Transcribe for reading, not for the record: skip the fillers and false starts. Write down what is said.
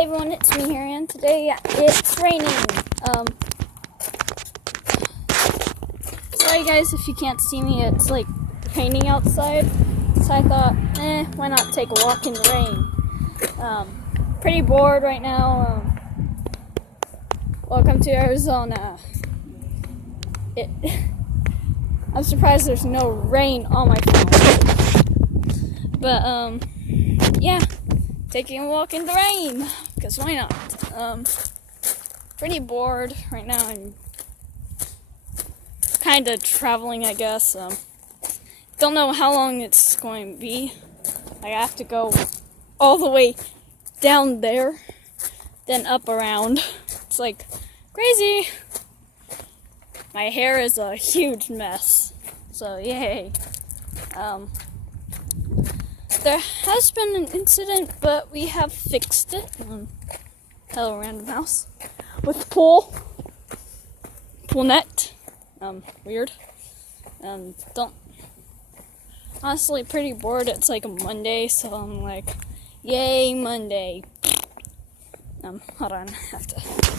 Hey everyone, it's me here, and today it's raining. Sorry guys if you can't see me, it's like raining outside. So I thought, why not take a walk in the rain? Pretty bored right now. Welcome to Arizona. I'm surprised there's no rain on my phone. But, yeah. Taking a walk in the rain, because why not? Pretty bored right now. I'm kind of traveling, I guess. Don't know how long it's going to be. I have to go all the way down there, then up around. It's like crazy. My hair is a huge mess, so yay. There has been an incident, but we have fixed it. Hello, random house with pool net. Weird. Don't. Honestly, pretty bored. It's like a Monday, so I'm like, yay, Monday. Hold on, I have to.